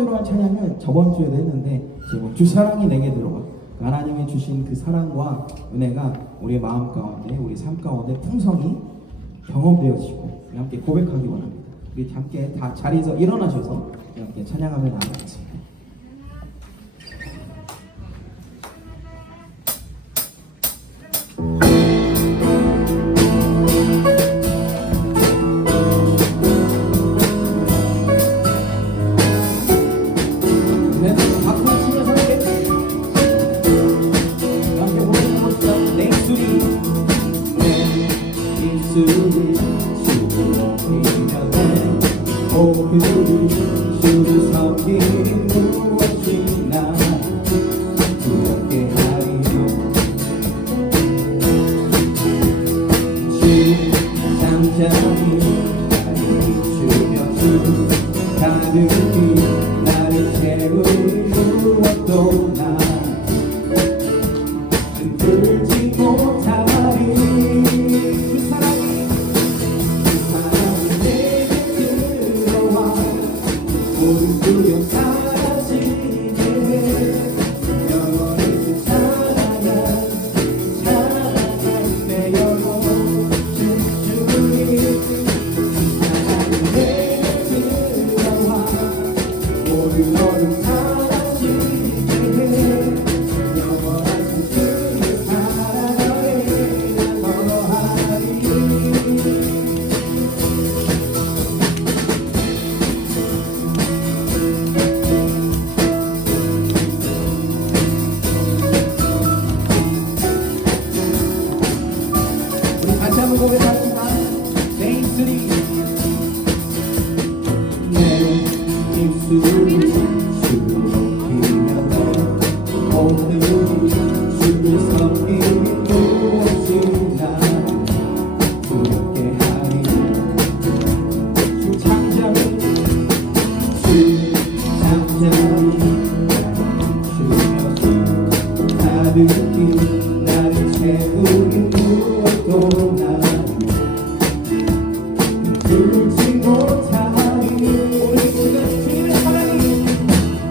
번째로 할 찬양은 저번 주에도 했는데 제목 주 사랑이 내게 들어와. 하나님이 주신 그 사랑과 은혜가 우리의 마음 가운데, 우리 삶 가운데 풍성히 경험되어지고 우리 함께 고백하기 원합니다. 우리 함께 다 자리에서 일어나셔서 함께 찬양하며 나아가겠습니다. 주를 섬기니 무엇이나 두렵게 하리요. 주 잠잠히 나를 비추며 주 가득히 나를 채우니 무엇도 나 흔들지 못하리. 모든 두려움 사라지게 영원히 주 사랑한 내 영혼 주님 사랑이 내게 들어와 모든 어둠 사라지게 영원한 주님의 사랑에 거하리. 같이 한번 고백합시다. 내 입술이 주를 높이며 오늘이 주를 섬기니 무엇이나 두렵게 하리. 주 잠잠히 나를 주며 가득히 나를 채우니 무엇도 나 들지 못하리. 우리 지금 주님의 사랑이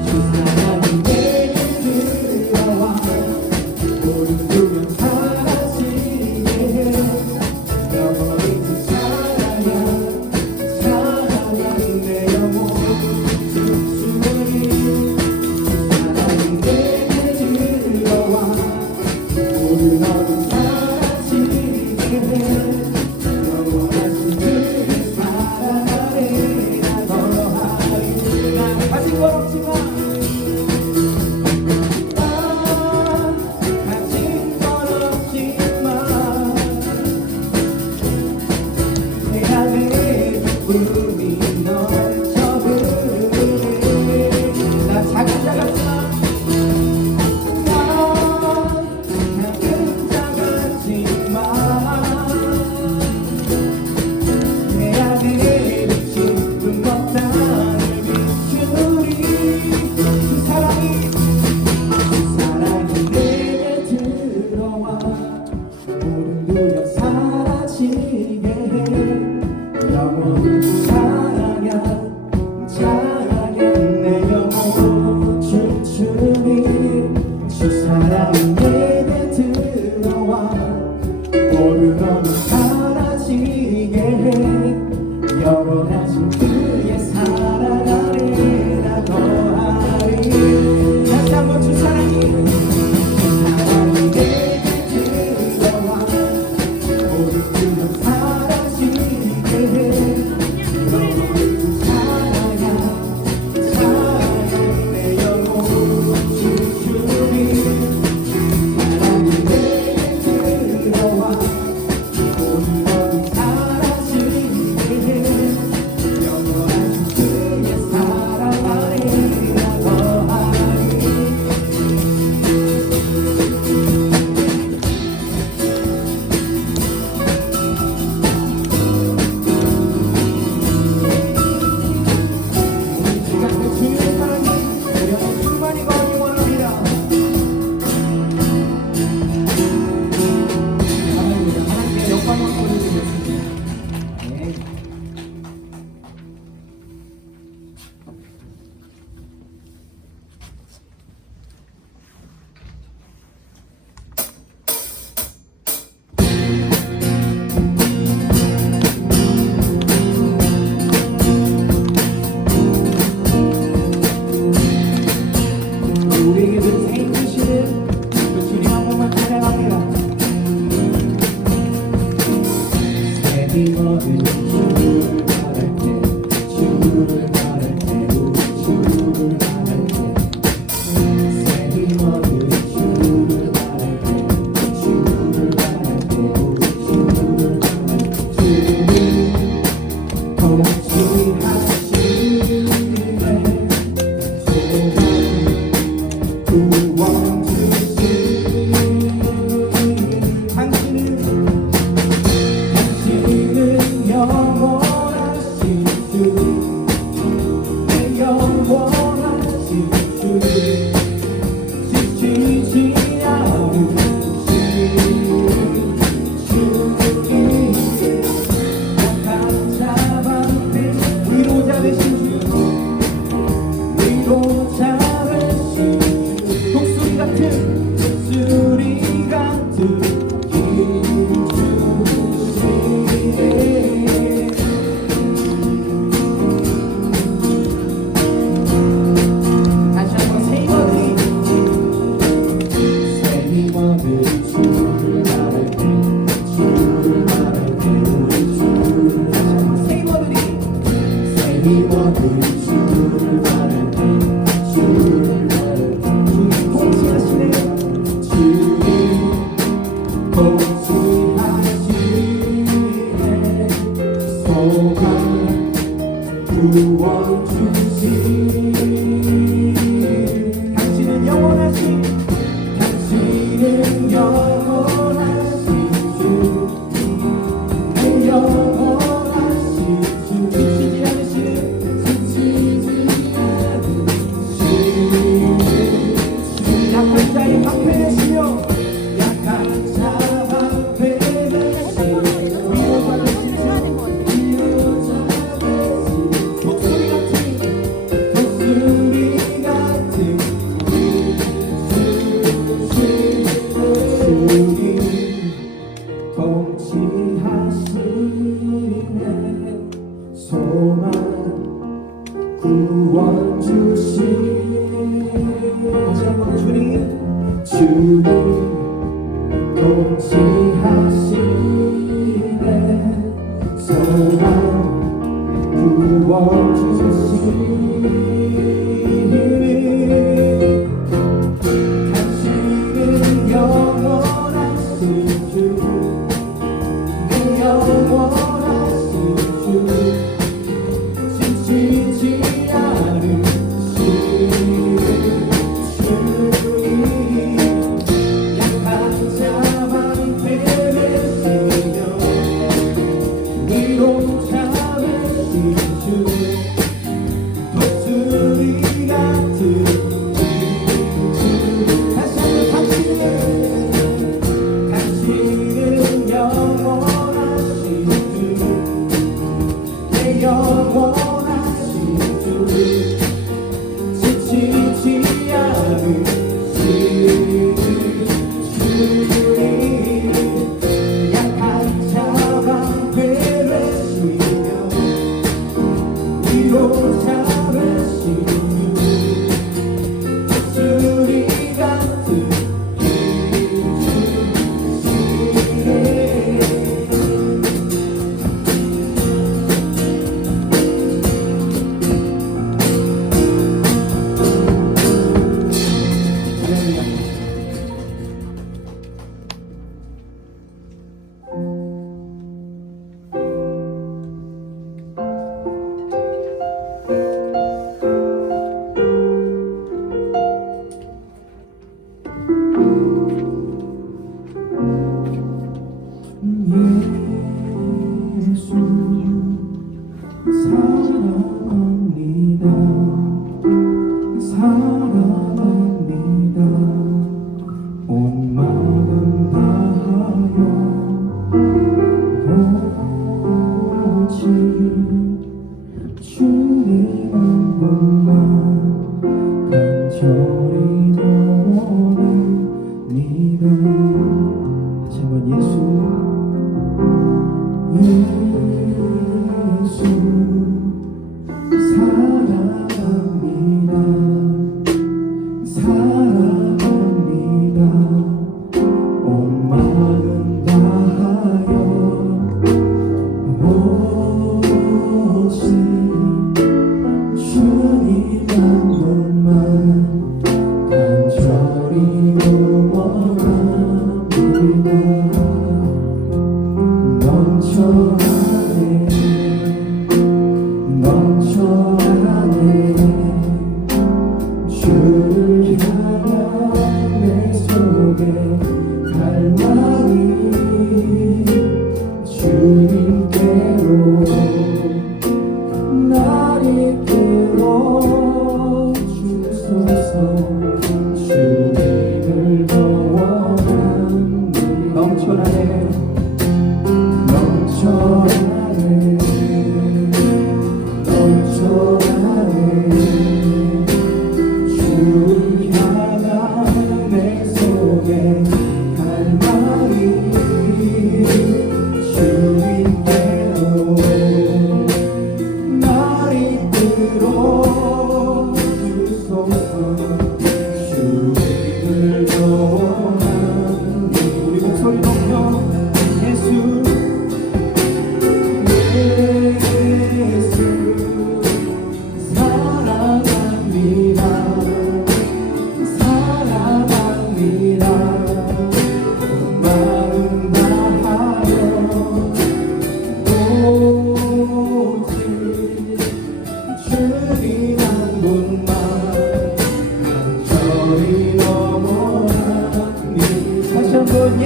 주 사랑이 내게 들어와 모든 두려움 사라지게 해 영원히 주 사랑한 내 영혼 주님 사랑이 내게 들어와 모든 어둠 사라지게 해 영원하신 주의 사랑 아래 나 거하리. 난 가진 건 없지만 가진 건 없지만 내 안에 기쁨이 넘쳐 흐르네. 나 작은 자 같지만 내 안에 기쁨 없다를 비추리. 위로 잡으신 주 독수리 같은 다시 한번 세 번이 주를 말할 때 주를 말할 때 우리 주 다시 한번 세 번이 주를 말할 때 주를 말할 때 주님 통치하시네 주님 통치하시네 소망 구원 주신 당신은 영원하신 당신은 영원하신 주 내 영원하신 주 지치지 않으시는 지치지 않으시는 주 약한 자의 방패 되시며 약한 자 방패 되시며 위로 잡으신 독수리 같은 통치하시네 소망 구원 주신 다시 한번 주님 통치하시네 소망 구원 주신 당신은 영원하신 주 내 영원하신 주 지치지 않으신 주님 약한 자 방패 되시며 위로 잡으신 주 독수리 같은 주 다시 한번 당신은 영원하신 주 내 영원하신 주 지치지 않으신 주님 약한 자 방패 되시며 위로 잡으신 주 독수리 같은 예수 사랑합니다 사랑합니다 온 마음 다하여 오직 주님 한 분만 간절히 원합니다 다시 한번 예수 사랑합니다 사랑합니다 온 마음 다하여 오직 주님 한 분만 간절히 원합니다 넘쳐나네 주를 향한 내 속에 갈망이 주님께로 날 이끌어 주소서 주님을 더 원합니다 넘쳐나네 넘쳐나네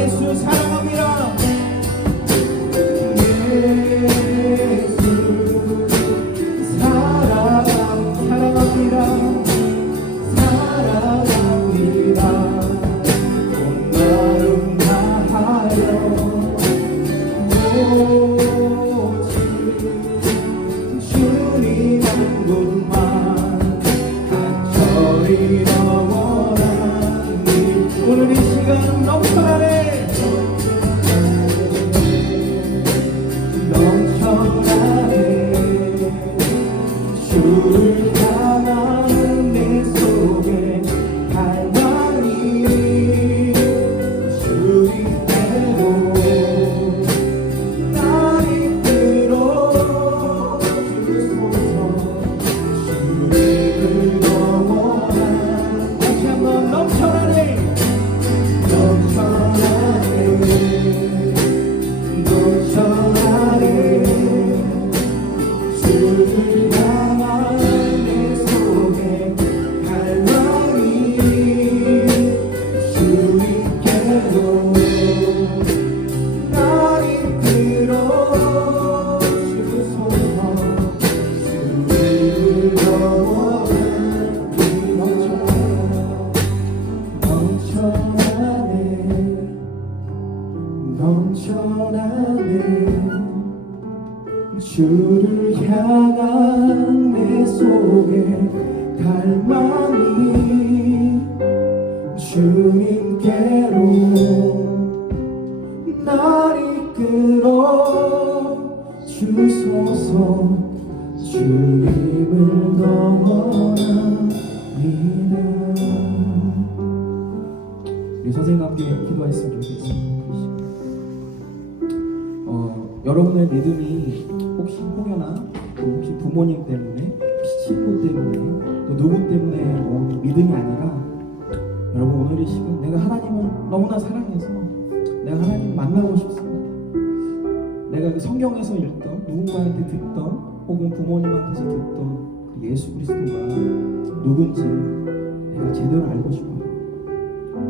예수 사랑합니다. 예수 사랑합니다. 사랑합니다. 온 마음 다하여 오직 주님 한 분만 간절히 영원하니 오늘 이 시간 넘쳐나네 넘쳐나네 주를 향하는 내 속에 갈망이 주님께로 날 이끌어 주소서 주님을 영원한 다시 한번 넘쳐나네 넘쳐나네 넘쳐나네 주를 향한 내 속에 갈망이 주님께로 날 이끌어 주소서 주님을 영원히 넘쳐나네 넘쳐나네 주를 향한 내 속에 갈망이 주님께로 날 이끌어 주소서 주님을 영원합니다. 우리 선생님과 함께 기도했으면 좋겠습니다. 여러분의 믿음이 혹시 혹여나 또 혹시 부모님 때문에 혹시 친구 때문에 또 누구 때문에 믿음이 아니라 여러분 오늘 이 시간 내가 하나님을 너무나 사랑해서 내가 하나님 만나고 싶습니다. 내가 그 성경에서 읽던 누군가한테 듣던 혹은 부모님한테서 듣던 그 예수 그리스도가 누군지 내가 제대로 알고 싶어요.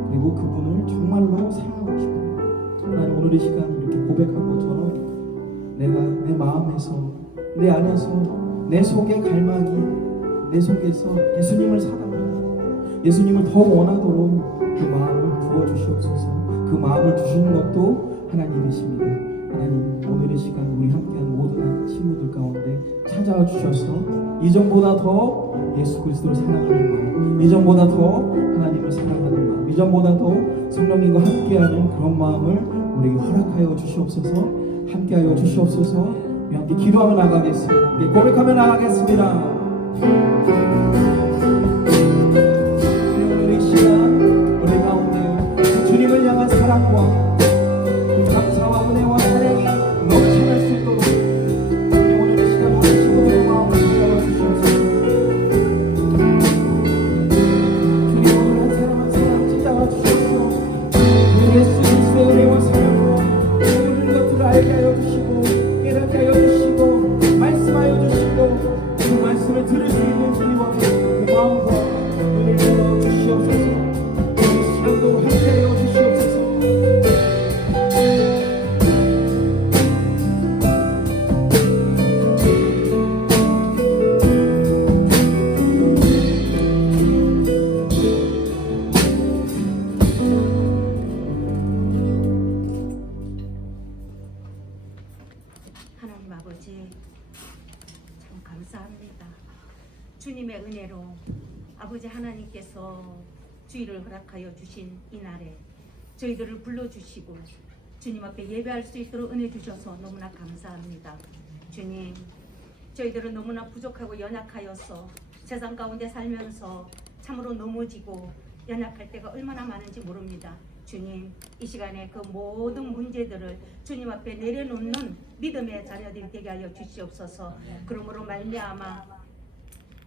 그리고 그분을 정말로 사랑하고 싶어요. 하나님 오늘 이 시간 이렇게 고백한 것처럼 내가 내 마음에서 내 안에서 내 속에 갈망이 내 속에서 예수님을 사랑하고 예수님을 더 원하도록 그 마음을 부어주시옵소서. 그 마음을 주시는 것도 하나님이십니다. 하나님 오늘 이 시간 우리 함께한 모든 친구들 가운데 찾아와 주셔서 이전보다 더 예수 그리스도를 사랑하는 마음, 이전보다 더 하나님을 사랑하는 마음, 이전보다 더 성령님과 함께하는 그런 마음을 우리에게 허락하여 주시옵소서. 함께하여 주시옵소서. 우리 함께 기도하며 나가겠습니다. 함께 고백하며 나가겠습니다. 오늘 이 시간 우리 가운데 주님을 향한 사랑과 감사와 은혜와 사랑이 넘쳐날 수 있도록 우리 오늘 이 시간 우리 친구들의 마음을 열어 주시옵소서. 주님 오늘 한 사람 한 사람 찾아와 주시옵소서. 예수 그리스도의 은혜와 사랑과 모든 것들을 알게 하여 주시고 깨닫게 하여 주시고 말씀하여 주시고 그 말씀을 들을 수 있는 힘과 그 마음과 은혜를 주어 주시옵소서. 이 시간도 함께하여 주시옵소서. 하나님 아버지 참 감사합니다. 주님의 은혜로 아버지 하나님께서 주의를 허락하여 주신 이 날에 저희들을 불러주시고 주님 앞에 예배할 수 있도록 은혜 주셔서 너무나 감사합니다. 주님, 저희들은 너무나 부족하고 연약하여서 세상 가운데 살면서 참으로 넘어지고 연약할 때가 얼마나 많은지 모릅니다. 주님, 이 시간에 그 모든 문제들을 주님 앞에 내려놓는 믿음의 자녀들이 되게 하여 주시옵소서. 그러므로 말미암아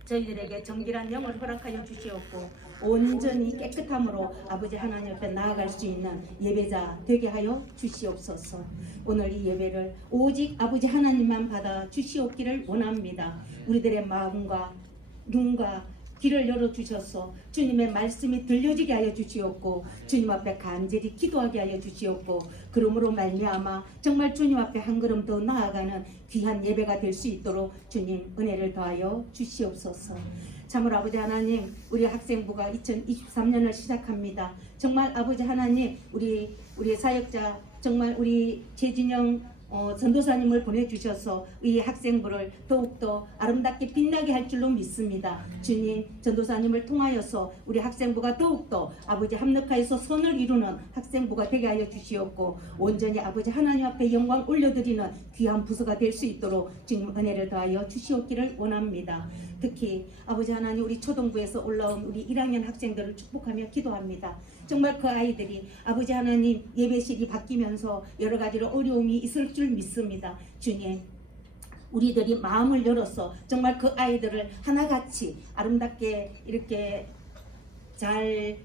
저희들에게 정결한 영을 허락하여 주시옵고 온전히 깨끗함으로 아버지 하나님 앞에 나아갈 수 있는 예배자 되게 하여 주시옵소서. 오늘 이 예배를 오직 아버지 하나님만 받아 주시옵기를 원합니다. 우리들의 마음과 눈과 귀를 열어주셔서 주님의 말씀이 들려지게 하여 주시옵고 주님 앞에 간절히 기도하게 하여 주시옵고 그러므로 말미암아 정말 주님 앞에 한 걸음 더 나아가는 귀한 예배가 될 수 있도록 주님 은혜를 더하여 주시옵소서. 참으로 아버지 하나님, 우리 학생부가 2023년을 시작합니다. 정말 아버지 하나님, 우리 사역자 정말 우리 최진영 전도사님을 보내주셔서 이 학생부를 더욱더 아름답게 빛나게 할 줄로 믿습니다. 주님, 전도사님을 통하여서 우리 학생부가 더욱더 아버지 합력하여서 선을 이루는 학생부가 되게 하여 주시옵고 온전히 아버지 하나님 앞에 영광 올려드리는 귀한 부서가 될 수 있도록 주님 은혜를 더하여 주시옵기를 원합니다. 특히 아버지 하나님, 우리 초등부에서 올라온 우리 1학년 학생들을 축복하며 기도합니다. 정말 그 아이들이 아버지 하나님 예배실이 바뀌면서 여러 가지로 어려움이 있을 줄 믿습니다. 주님, 우리들이 마음을 열어서 정말 그 아이들을 하나같이 아름답게 이렇게 잘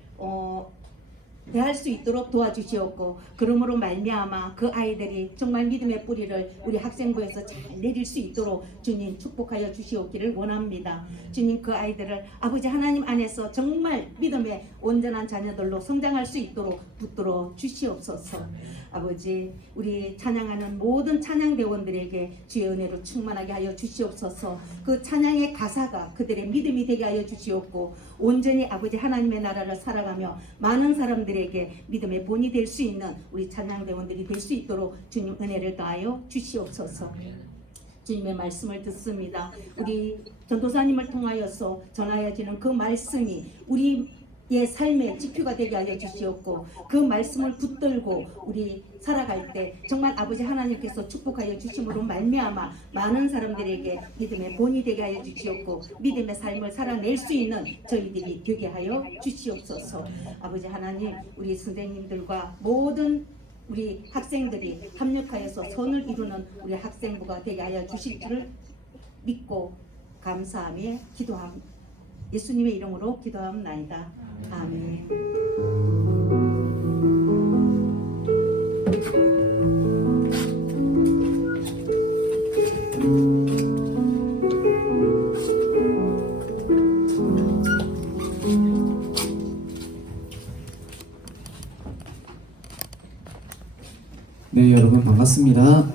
대할 수 있도록 도와주시옵고 그러므로 말미암아 그 아이들이 정말 믿음의 뿌리를 우리 학생부에서 잘 내릴 수 있도록 주님 축복하여 주시옵기를 원합니다. 주님, 그 아이들을 아버지 하나님 안에서 정말 믿음의 온전한 자녀들로 성장할 수 있도록 붙들어 주시옵소서. 아버지, 우리 찬양하는 모든 찬양대원들에게 주의 은혜로 충만하게 하여 주시옵소서. 그 찬양의 가사가 그들의 믿음이 되게 하여 주시옵고 온전히 아버지 하나님의 나라를 살아가며 많은 사람들에게 믿음의 본이 될 수 있는 우리 찬양대원들이 될 수 있도록 주님 은혜를 더하여 주시옵소서. 주님의 말씀을 듣습니다. 우리 전도사님을 통하여서 전하여지는 그 말씀이 우리의 삶의 지표가 되게 하여 주시옵고 그 말씀을 붙들고 우리 살아갈 때 정말 아버지 하나님께서 축복하여 주심으로 말미암아 많은 사람들에게 믿음의 본이 되게 하여 주시옵고 믿음의 삶을 살아낼 수 있는 저희들이 되게 하여 주시옵소서. 아버지 하나님, 우리 선생님들과 모든 우리 학생들이 합력하여서 선을 이루는 우리 학생부가 되게 하여 주실 줄을 믿고 감사하며 기도합니다. 예수님의 이름으로 기도합나이다. 아멘. 네, 여러분 반갑습니다.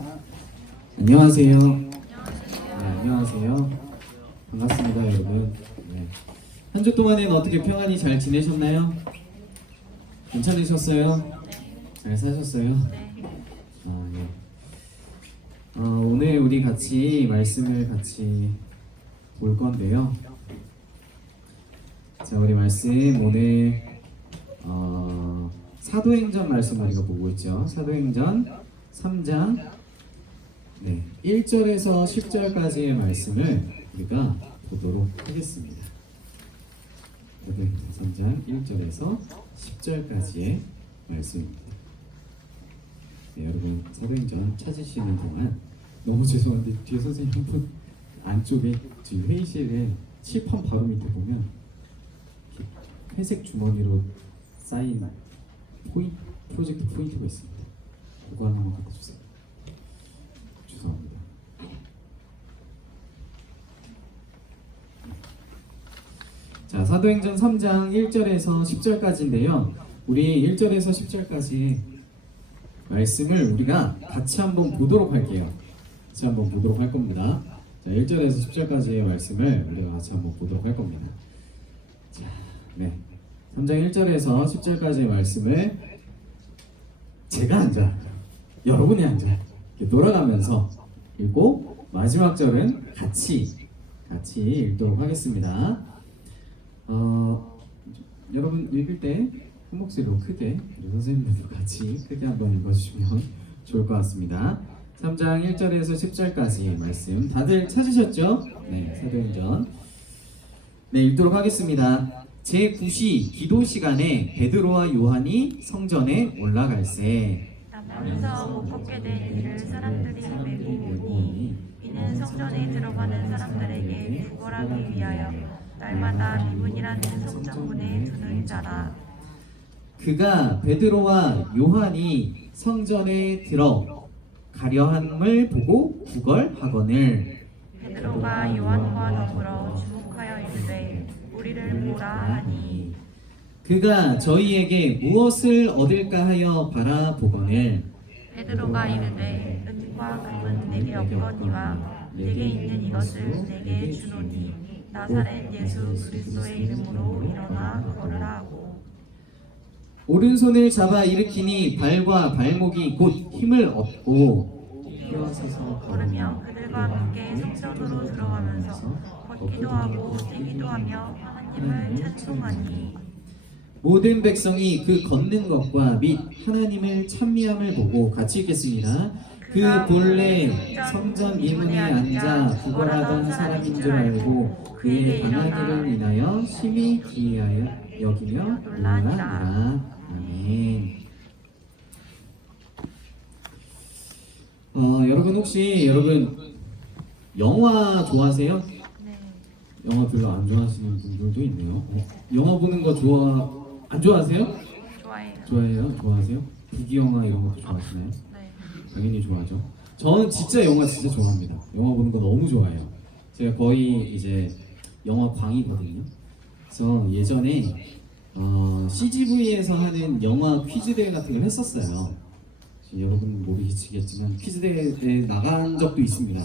안녕하세요. 네, 안녕하세요. 반갑습니다, 여러분. 네. 한 주 동안에는 어떻게 평안히 잘 지내셨나요? 괜찮으셨어요? 잘 사셨어요? 아, 네. 오늘 우리 같이 말씀을 같이 볼 건데요. 자, 우리 말씀 오늘 사도행전 말씀 우리가 보고 있죠. 사도행전 3장 1절에서 10절까지의 말씀을 우리가 보도록 하겠습니다. 사도행전 3장 1절에서 10절까지의 말씀입니다. 네, 여러분 사도행전 찾으시는 동안 너무 죄송한데 뒤에 선생님 한 분 안쪽에 저희 회의실에 칠판 바로 밑에 보면 이렇게 회색 주머니로 쌓인 프로젝트 포인트가 있습니다. 그거 하나만 갖다 주세요. 죄송합니다. 자, 사도행전 3장 1절에서 10절까지인데요. 우리 1절에서 10절까지 말씀을 우리가 같이 한번 보도록 할게요. 같이 한번 보도록 할 겁니다. 자, 1절에서 10절까지의 말씀을 우리가 같이 한번 보도록 할 겁니다. 자, 네. 3장 1절에서 10절까지의 말씀을 제가 앉아, 여러분이 앉아 이렇게 돌아가면서 읽고 마지막 절은 같이 읽도록 하겠습니다. 여러분 읽을 때 큰 목소리로 크게 우리 선생님들도 같이 크게 한번 읽어주시면 좋을 것 같습니다. 3장 1절에서 10절까지 말씀 다들 찾으셨죠? 네, 사도행전 읽도록 하겠습니다. 제9시 기도 시간에 베드로와 요한이 성전에 올라갈새 남에서 못 벗게 된 이를 사람들이 메고 오니 이는 성전에 들어가는 사람들에게 구걸하기 위하여 날마다 미문이라는 성전문에 두는 자라. 그가 베드로와 요한이 성전에 들어 가려함을 보고 구걸하거늘 베드로가 요한과 더불어 주목하여 이르되 우리를 보라 하니 그가 저희에게 무엇을 얻을까 하여 바라보거늘 베드로가 이르되 은과 금은 내게 없거니와 내게 있는 이것을 내게 주노니 나사렛 예수 그리스도의 이름으로 일어나 걸으라 하고 오른손을 잡아 일으키니 발과 발목이 곧 힘을 얻고 일어서서 걸으며 그들과 함께 성전으로 들어가면서 걷기도 하고 뛰기도 하며 하나님을 찬송하니 모든 백성이 그 걷는 것과 및 하나님을 찬미함을 보고 같이 읽겠습니다. 그 본래 성전 이문에 앉아 구걸하던 사람인 줄 알고 그의 당한 일을 인하여 심히 기이하여 여기며 놀라니라. 아멘. 여러분 혹시 영화 좋아하세요? 네. 영화 별로 안 좋아하시는 분들도 있네요. 영화 보는 거 안 좋아하세요? 좋아해요. 좋아해요? 좋아하세요? 부기 영화 이런 것도 좋아하시나요? 네. 당연히 좋아하죠. 저는 진짜 영화 진짜 좋아합니다. 영화 보는 거 너무 좋아해요. 제가 거의 이제 영화 광이거든요. 그래서 예전에 CGV에서 하는 영화 퀴즈 대회 같은 걸 했었어요. 여러분 모르시겠지만 퀴즈 대회에 나간 적도 있습니다.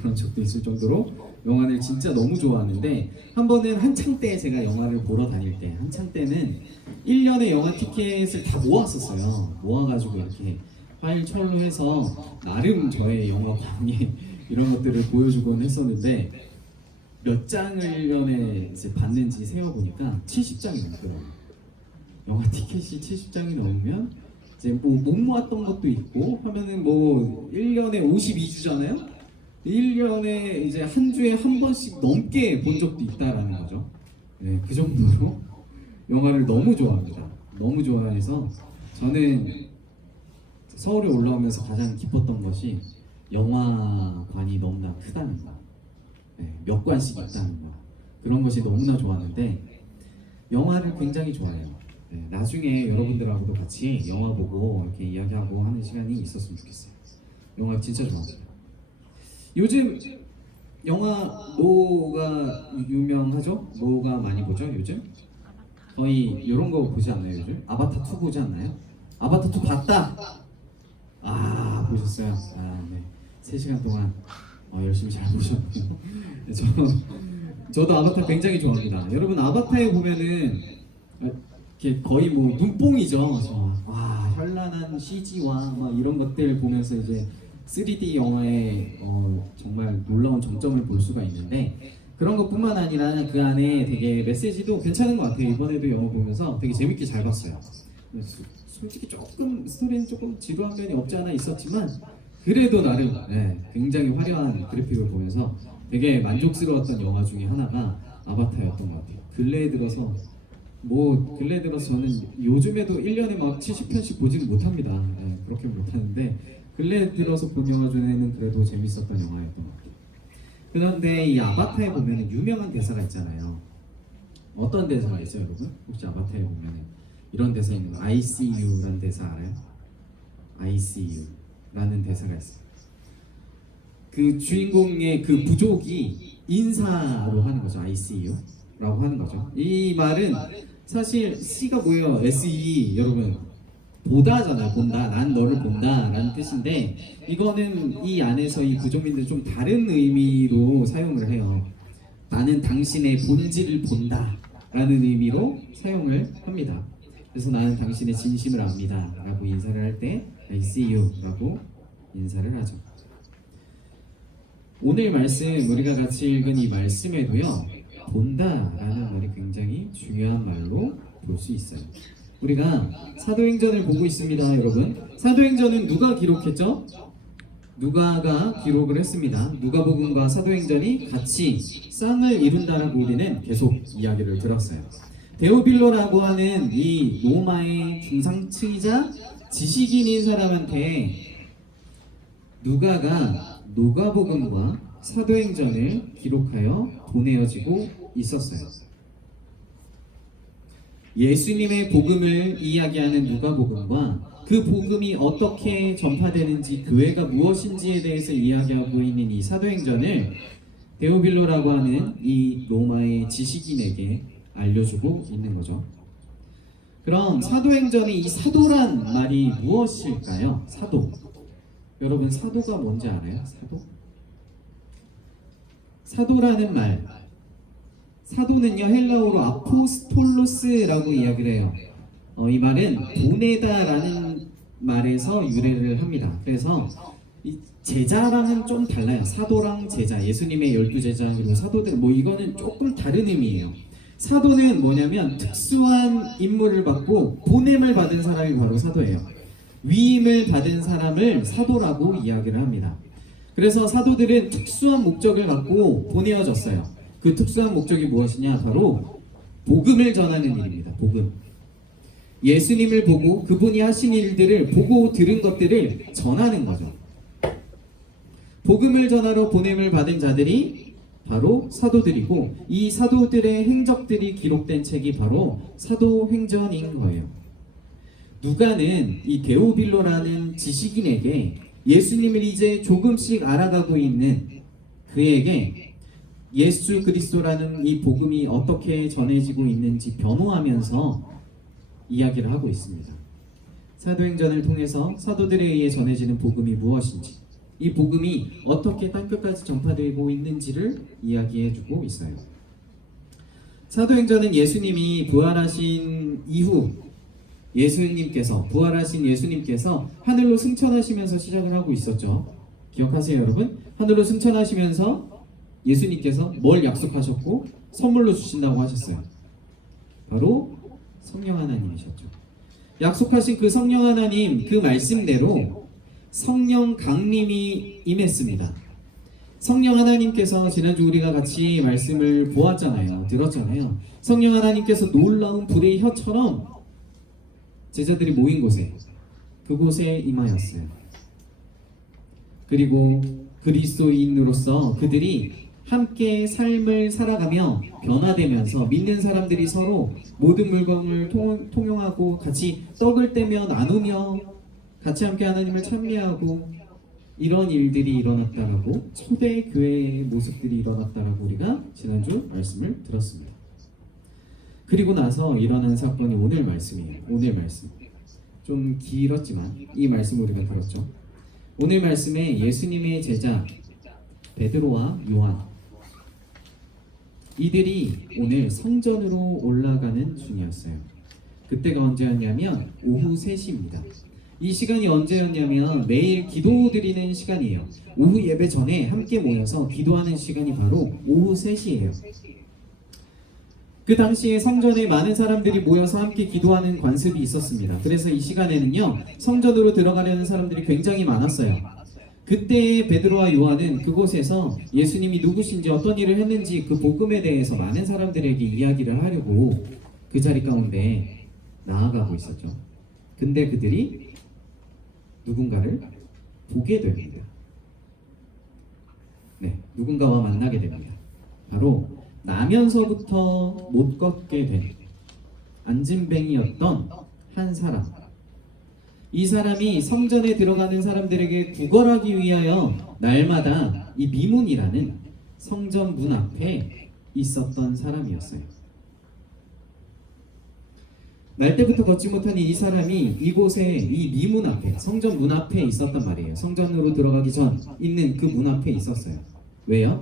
그런 적도 있을 정도로 영화를 진짜 너무 좋아하는데 한 번은 한창 때 제가 영화를 보러 다닐 때 한창 때는 1년에 영화 티켓을 다 모았었어요. 모아가지고 이렇게 파일철로 해서 나름 저의 영화 광에 이런 것들을 보여주곤 했었는데 몇 장을 1년에 이제 받는지 세어보니까 70장이 넘더라고요. 영화 티켓이 70장이 넘으면 이제 뭐 못 모았던 것도 있고 하면은 뭐 1년에 52주잖아요. 1년에 이제 한 주에 한 번씩 넘게 본 적도 있다라는 거죠. 네, 그 정도로 영화를 너무 좋아합니다. 너무 좋아해서 저는 서울에 올라오면서 가장 기뻤던 것이 영화관이 너무나 크다는 거. 네, 몇 관씩 있다는 거. 그런 것이 너무나 좋았는데 영화를 굉장히 좋아해요. 네, 나중에 여러분들하고도 같이 영화 보고 이렇게 이야기하고 하는 시간이 있었으면 좋겠어요. 영화 진짜 좋아합니다. 요즘 영화 뭐가 유명하죠? 뭐가 많이 보죠 요즘? 거의 이런 거 보지 않나요 요즘? 아바타 2 보지 않나요? 아바타 2 봤다! 아 보셨어요? 아 네. 3시간 동안 열심히 잘 보셨네요. 저도 아바타 굉장히 좋아합니다. 여러분 아바타에 보면은 이렇게 거의 뭐 눈뽕이죠. 와 현란한 CG와 막 이런 것들 보면서 이제 3D 영화의 정말 놀라운 정점을 볼 수가 있는데 그런 것뿐만 아니라 그 안에 되게 메시지도 괜찮은 것 같아요. 이번에도 영화 보면서 되게 재밌게 잘 봤어요. 솔직히 조금 스토리는 조금 지루한 면이 없지 않아 있었지만 그래도 나름 굉장히 화려한 그래픽을 보면서 되게 만족스러웠던 영화 중에 하나가 아바타였던 것 같아요. 근래에 들어서 저는 요즘에도 1년에 막 70편씩 보지는 못합니다. 그렇게 못하는데 근래에 들어서 본 영화 중에는 그래도 재밌었던 영화였던 것 같아요. 그런데 이 아바타에 보면 유명한 대사가 있잖아요. 어떤 대사가 있어요 여러분? 혹시 아바타에 보면 이런 대사 있는 거 I see you라는 대사 알아요? I see you 라는 대사가 있어요. 그 주인공의 그 부족이 인사로 하는 거죠. I see you 라고 하는 거죠. 이 말은 사실 C가 뭐예요? SE 여러분 보다잖아요. 본다. 난 너를 본다 라는 뜻인데 이거는 이 안에서 이 부족민들 좀 다른 의미로 사용을 해요. 나는 당신의 본질을 본다 라는 의미로 사용을 합니다. 그래서 나는 당신의 진심을 압니다 라고 인사를 할 때 I see you 라고 인사를 하죠. 오늘 말씀 우리가 같이 읽은 이 말씀에도요 본다 라는 말이 굉장히 중요한 말로 볼 수 있어요. 우리가 사도행전을 보고 있습니다 여러분. 사도행전은 누가 기록했죠? 누가가 기록을 했습니다. 누가복음과 사도행전이 같이 쌍을 이룬다라고 우리는 계속 이야기를 들었어요. 데오빌로라고 하는 이 로마의 중상층이자 지식인인 사람한테 누가가 누가복음과 사도행전을 기록하여 보내어지고 있었어요. 예수님의 복음을 이야기하는 누가복음과 그 복음이 어떻게 전파되는지 교회가 무엇인지에 대해서 이야기하고 있는 이 사도행전을 데오빌로라고 하는 이 로마의 지식인에게 알려주고 있는 거죠. 그럼 사도행전의 이 사도란 말이 무엇일까요? 사도. 여러분 사도가 뭔지 알아요? 사도? 사도라는 말. 사도는요 헬라어로 아포스톨로스라고 이야기를 해요. 이 말은 보내다라는 말에서 유래를 합니다. 그래서 이 제자랑은 좀 달라요. 사도랑 제자, 예수님의 12제자 그리고 사도들 뭐 이거는 조금 다른 의미예요. 사도는 뭐냐면 특수한 임무를 받고 보냄을 받은 사람이 바로 사도예요. 위임을 받은 사람을 사도라고 이야기를 합니다. 그래서 사도들은 특수한 목적을 갖고 보내어졌어요. 그 특수한 목적이 무엇이냐? 바로 복음을 전하는 일입니다. 복음. 예수님을 보고 그분이 하신 일들을 보고 들은 것들을 전하는 거죠. 복음을 전하러 보냄을 받은 자들이 바로 사도들이고 이 사도들의 행적들이 기록된 책이 바로 사도행전인 거예요. 누가는 이 데오빌로라는 지식인에게 예수님을 이제 조금씩 알아가고 있는 그에게 예수 그리스도라는 이 복음이 어떻게 전해지고 있는지 변호하면서 이야기를 하고 있습니다. 사도행전을 통해서 사도들에 의해 전해지는 복음이 무엇인지, 이 복음이 어떻게 땅끝까지 전파되고 있는지를 이야기해주고 있어요. 사도행전은 예수님이 부활하신 이후 부활하신 예수님께서 하늘로 승천하시면서 시작을 하고 있었죠. 기억하세요, 여러분? 하늘로 승천하시면서 예수님께서 뭘 약속하셨고 선물로 주신다고 하셨어요. 바로 성령 하나님이셨죠. 약속하신 그 성령 하나님 그 말씀대로 성령 강림이 임했습니다. 성령 하나님께서 지난주 우리가 같이 말씀을 보았잖아요. 들었잖아요. 성령 하나님께서 놀라운 불의 혀처럼 제자들이 모인 곳에 그곳에 임하였어요. 그리고 그리스도인으로서 그들이 함께 삶을 살아가며 변화되면서 믿는 사람들이 서로 모든 물건을 통용하고 같이 떡을 떼며 나누며 같이 함께 하나님을 찬미하고 이런 일들이 일어났다라고 초대 교회의 모습들이 일어났다라고 우리가 지난주 말씀을 들었습니다. 그리고 나서 일어난 사건이 오늘 말씀이에요. 오늘 말씀 좀 길었지만 이 말씀 우리가 들었죠. 오늘 말씀에 예수님의 제자 베드로와 요한 이들이 오늘 성전으로 올라가는 중이었어요. 그때가 언제였냐면 오후 3시입니다. 이 시간이 언제였냐면 매일 기도 드리는 시간이에요. 오후 예배 전에 함께 모여서 기도하는 시간이 바로 오후 3시예요. 그 당시에 성전에 많은 사람들이 모여서 함께 기도하는 관습이 있었습니다. 그래서 이 시간에는요 성전으로 들어가려는 사람들이 굉장히 많았어요. 그때 베드로와 요한은 그곳에서 예수님이 누구신지 어떤 일을 했는지 그 복음에 대해서 많은 사람들에게 이야기를 하려고 그 자리 가운데 나아가고 있었죠. 근데 그들이 누군가를 보게 됩니다. 네, 누군가와 만나게 됩니다. 바로 나면서부터 못 걷게 된 안진뱅이였던 한 사람. 이 사람이 성전에 들어가는 사람들에게 구걸하기 위하여 날마다 이 미문이라는 성전 문 앞에 있었던 사람이었어요. 날 때부터 걷지 못한 이 사람이 이곳에 이 미문 앞에 성전 문 앞에 있었단 말이에요. 성전으로 들어가기 전 있는 그 문 앞에 있었어요. 왜요?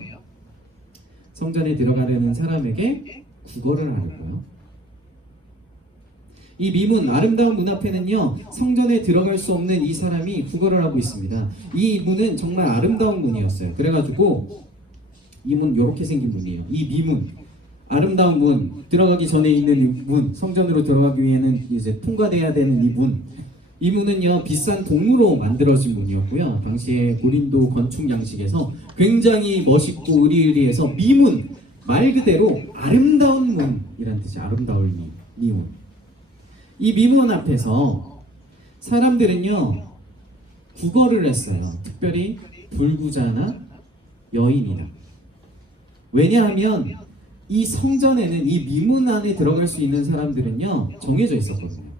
성전에 들어가려는 사람에게 구걸을 하려고요. 이 미문 아름다운 문 앞에는요 성전에 들어갈 수 없는 이 사람이 구걸을 하고 있습니다. 이 문은 정말 아름다운 문이었어요. 그래가지고 이 문 이렇게 생긴 문이에요. 이 미문 아름다운 문 들어가기 전에 있는 이 문 성전으로 들어가기 위해는 이제 통과돼야 되는 이 문. 이 문은요 비싼 동으로 만들어진 문이었고요. 당시에 고린도 건축 양식에서 굉장히 멋있고 의리의리해서 미문 말 그대로 아름다운 문이란 뜻이 아름다울 미문. 이 미문 앞에서 사람들은요 구걸을 했어요. 특별히 불구자나 여인이다. 왜냐하면 이 성전에는 이 미문 안에 들어갈 수 있는 사람들은요 정해져 있었거든요.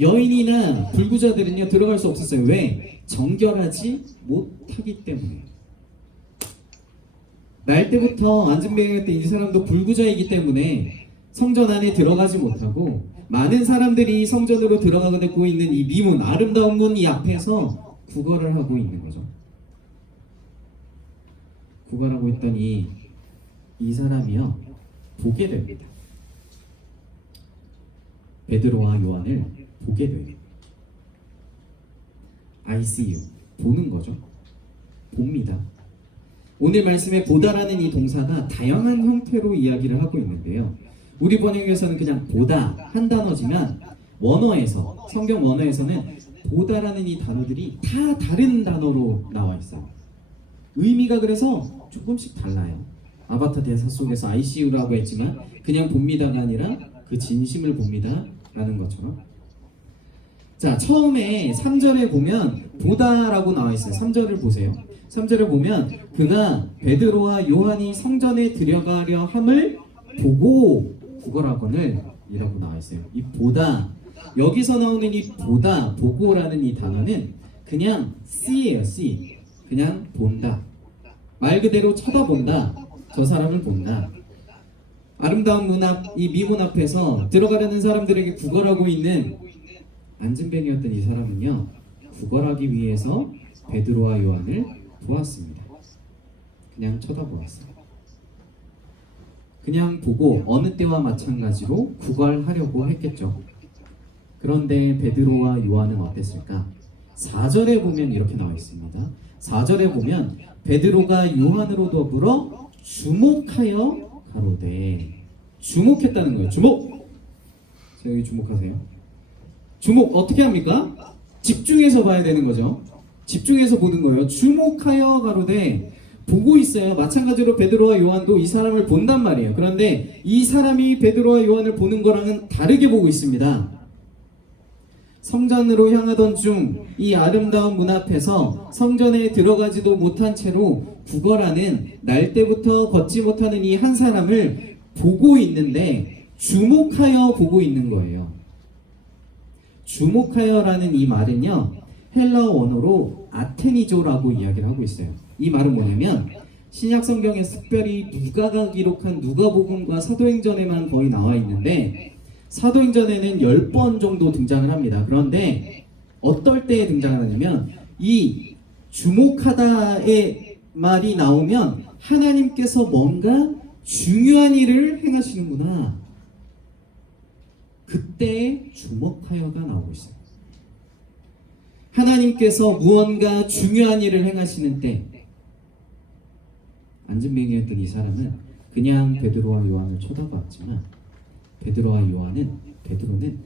여인이나 불구자들은요 들어갈 수 없었어요. 왜? 정결하지 못하기 때문에. 날 때부터 안진뱅이였던 이 사람도 불구자이기 때문에 성전 안에 들어가지 못하고 많은 사람들이 성전으로 들어가고 있는 이 미문, 아름다운 문 이 앞에서 구걸을 하고 있는 거죠. 구걸하고 있던 이 사람이요 보게 됩니다. 베드로와 요한을 보게 돼요. I see you, 보는 거죠. 봅니다. 오늘 말씀에 보다라는 이 동사가 다양한 형태로 이야기를 하고 있는데요. 우리 번역에서는 그냥 보다 한 단어지만 원어에서, 성경 원어에서는 보다라는 이 단어들이 다 다른 단어로 나와 있어요. 의미가 그래서 조금씩 달라요. 아바타 대사 속에서 ICU라고 했지만 그냥 봅니다가 아니라 그 진심을 봅니다 라는 것처럼. 자, 처음에 3절에 보면 보다라고 나와 있어요. 3절을 보세요. 3절을 보면 그가 베드로와 요한이 성전에 들어가려 함을 보고 구걸하거늘 이라고 나와 있어요. 이 보다, 여기서 나오는 이 보다, 보고라는 이 단어는 그냥 see예요. see. 그냥 본다. 말 그대로 쳐다본다. 저 사람을 본다. 아름다운 문 앞, 이 미문 앞에서 들어가려는 사람들에게 구걸하고 있는 안진뱅이였던 이 사람은요, 구걸하기 위해서 베드로와 요한을 보았습니다. 그냥 쳐다보았어요. 그냥 보고 어느 때와 마찬가지로 구걸하려고 했겠죠. 그런데 베드로와 요한은 어땠을까? 4절에 보면 이렇게 나와 있습니다. 4절에 보면 베드로가 요한으로 더불어 주목하여 가로되, 주목했다는 거예요. 주목! 자, 여기 주목하세요. 주목 어떻게 합니까? 집중해서 봐야 되는 거죠. 집중해서 보는 거예요. 주목하여 가로되, 보고 있어요. 마찬가지로 베드로와 요한도 이 사람을 본단 말이에요. 그런데 이 사람이 베드로와 요한을 보는 거랑은 다르게 보고 있습니다. 성전으로 향하던 중 이 아름다운 문 앞에서 성전에 들어가지도 못한 채로 구걸하는, 날 때부터 걷지 못하는 이 한 사람을 보고 있는데 주목하여 보고 있는 거예요. 주목하여라는 이 말은요, 헬라어 원어로 아테니조라고 이야기를 하고 있어요. 이 말은 뭐냐면 신약 성경에서 특별히 누가가 기록한 누가복음과 사도행전에만 거의 나와 있는데, 사도행전에는 10번 정도 등장을 합니다. 그런데 어떨 때에 등장하냐면 이 주목하다의 말이 나오면 하나님께서 뭔가 중요한 일을 행하시는구나, 그때 주목하여가 나오고 있어요. 하나님께서 무언가 중요한 일을 행하시는 때, 안진뱅이였던 이 사람은 그냥 베드로와 요한을 쳐다봤지만 베드로는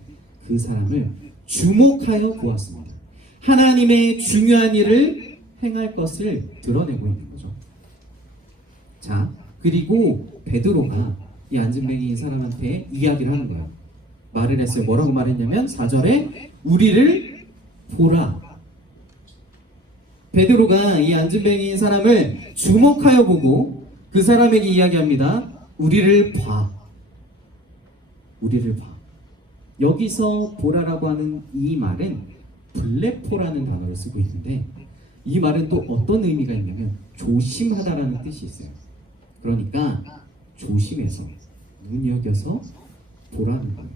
그 사람을 주목하여 보았습니다. 하나님의 중요한 일을 행할 것을 드러내고 있는 거죠. 자, 그리고 베드로가 이 안진뱅이인 사람한테 이야기를 하는 거예요. 말을 했어요. 뭐라고 말했냐면 4절에 우리를 보라. 베드로가 이 안진뱅이인 사람을 주목하여 보고 그 사람에게 이야기합니다. 우리를 봐. 우리를 봐. 여기서 보라라고 하는 이 말은 블레포라는 단어를 쓰고 있는데, 이 말은 또 어떤 의미가 있냐면 조심하다라는 뜻이 있어요. 그러니까 조심해서, 눈여겨서 보라는 거예요.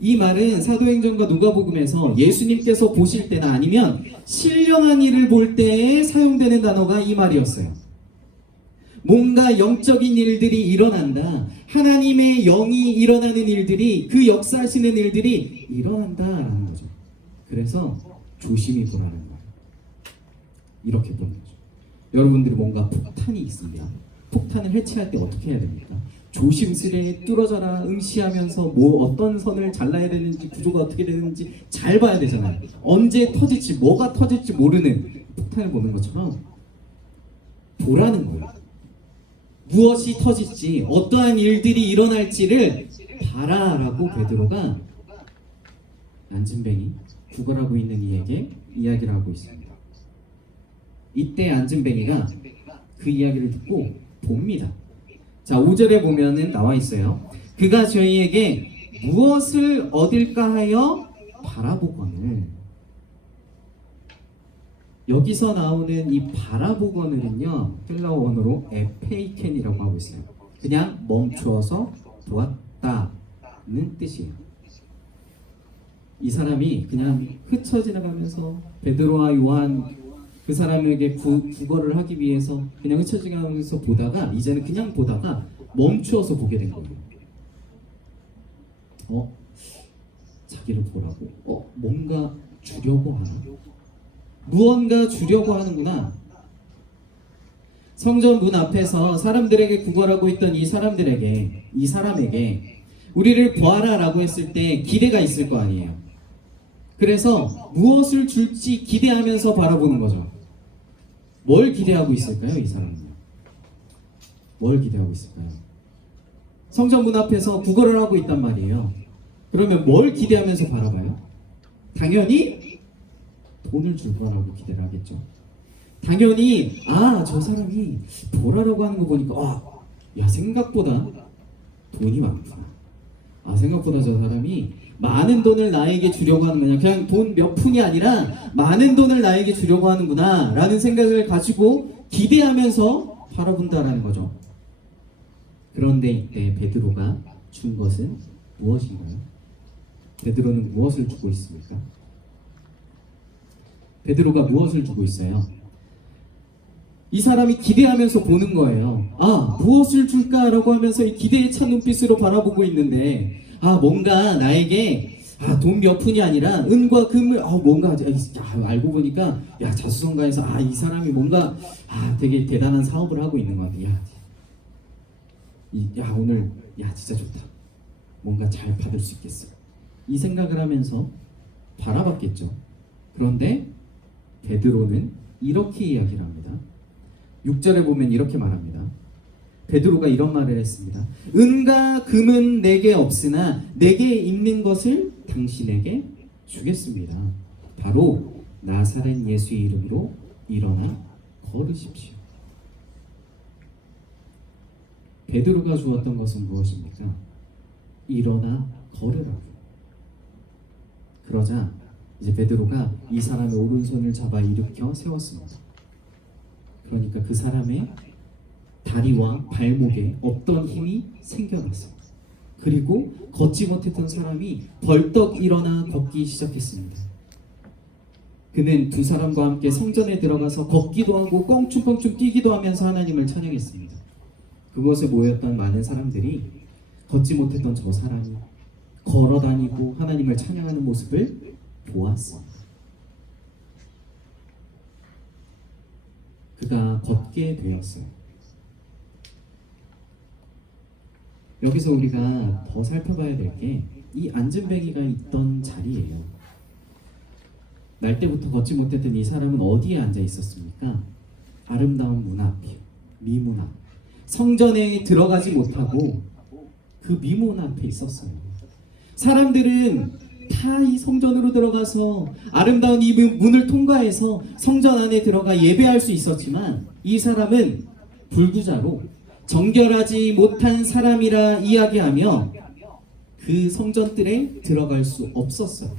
이 말은 사도행전과 누가복음에서 예수님께서 보실 때나 아니면 신령한 일을 볼 때에 사용되는 단어가 이 말이었어요. 뭔가 영적인 일들이 일어난다, 하나님의 영이 일어나는 일들이, 그 역사하시는 일들이 일어난다라는 거죠. 그래서 조심히 보라는 거예요. 이렇게 보는 거죠. 여러분들이 뭔가 폭탄이 있습니다. 폭탄을 해체할 때 어떻게 해야 됩니까? 조심스레 뚫어져라 응시하면서 뭐 어떤 선을 잘라야 되는지, 구조가 어떻게 되는지 잘 봐야 되잖아요. 언제 터질지, 뭐가 터질지 모르는 폭탄을 보는 것처럼 보라는 거예요. 무엇이 터질지, 어떠한 일들이 일어날지를 봐라라고 베드로가 안진뱅이, 구걸하고 있는 이에게 이야기를 하고 있습니다. 이때 안진뱅이가 그 이야기를 듣고 봅니다. 자, 5절에 보면은 나와 있어요. 그가 저희에게 무엇을 얻을까 하여 바라보거늘. 여기서 나오는 이 바라보거는요, 헬라어 원어로 에페이켄이라고 하고 있어요. 그냥 멈추어서 보았다는 뜻이에요. 이 사람이 그냥 스쳐 지나가면서 베드로와 요한 그 사람에게 구걸을 하기 위해서 그냥 스쳐 지나가면서 보다가 이제는 그냥 보다가 멈추어서 보게 된 거예요. 자기를 보라고? 뭔가 주려고 하나? 무언가 주려고 하는구나. 성전 문 앞에서 사람들에게 구걸하고 있던 이 사람에게 우리를 보아라라고 했을 때 기대가 있을 거 아니에요. 그래서 무엇을 줄지 기대하면서 바라보는 거죠. 뭘 기대하고 있을까요, 이 사람은요? 뭘 기대하고 있을까요? 성전 문 앞에서 구걸을 하고 있단 말이에요. 그러면 뭘 기대하면서 바라봐요? 당연히 돈을 줄 거라고 기대를 하겠죠. 당연히 저 사람이 보라라고 하는 거 보니까 생각보다 돈이 많구나. 생각보다 저 사람이 많은 돈을 나에게 주려고 하는구나. 그냥 돈 몇 푼이 아니라 많은 돈을 나에게 주려고 하는구나 라는 생각을 가지고 기대하면서 바라본다라는 거죠. 그런데 이때 베드로가 준 것은 무엇인가요? 베드로는 무엇을 주고 있습니까? 베드로가 무엇을 주고 있어요? 이 사람이 기대하면서 보는 거예요. 무엇을 줄까라고 하면서 이 기대에 찬 눈빛으로 바라보고 있는데 뭔가 나에게 돈 몇 푼이 아니라 은과 금을 뭔가 알고 보니까 자수성가해서 이 사람이 뭔가 되게 대단한 사업을 하고 있는 것 같아. 오늘 진짜 좋다. 뭔가 잘 받을 수 있겠어. 이 생각을 하면서 바라봤겠죠. 그런데 베드로는 이렇게 이야기를 합니다. 6절에 보면 이렇게 말합니다. 베드로가 이런 말을 했습니다. 은과 금은 내게 없으나 내게 있는 것을 당신에게 주겠습니다. 바로 나사렛 예수의 이름으로 일어나 걸으십시오. 베드로가 주었던 것은 무엇입니까? 일어나 걸으라고. 그러자 이제 베드로가 이 사람의 오른손을 잡아 일으켜 세웠습니다. 그러니까 그 사람의 다리와 발목에 없던 힘이 생겨났습니다. 그리고 걷지 못했던 사람이 벌떡 일어나 걷기 시작했습니다. 그는 두 사람과 함께 성전에 들어가서 걷기도 하고 껑충껑충 뛰기도 하면서 하나님을 찬양했습니다. 그곳에 모였던 많은 사람들이 걷지 못했던 저 사람이 걸어다니고 하나님을 찬양하는 모습을 보았습니다. 그가 걷게 되었어요. 여기서 우리가 더 살펴봐야 될 게 이 안진뱅이가 있던 자리예요. 날 때부터 걷지 못했던 이 사람은 어디에 앉아 있었습니까? 아름다운 문 앞이요. 미문 앞. 성전에 들어가지 못하고 그 미문 앞에 있었어요. 사람들은 다 이 성전으로 들어가서 아름다운 이 문을 통과해서 성전 안에 들어가 예배할 수 있었지만 이 사람은 불구자로 정결하지 못한 사람이라 이야기하며 그 성전들에 들어갈 수 없었어요.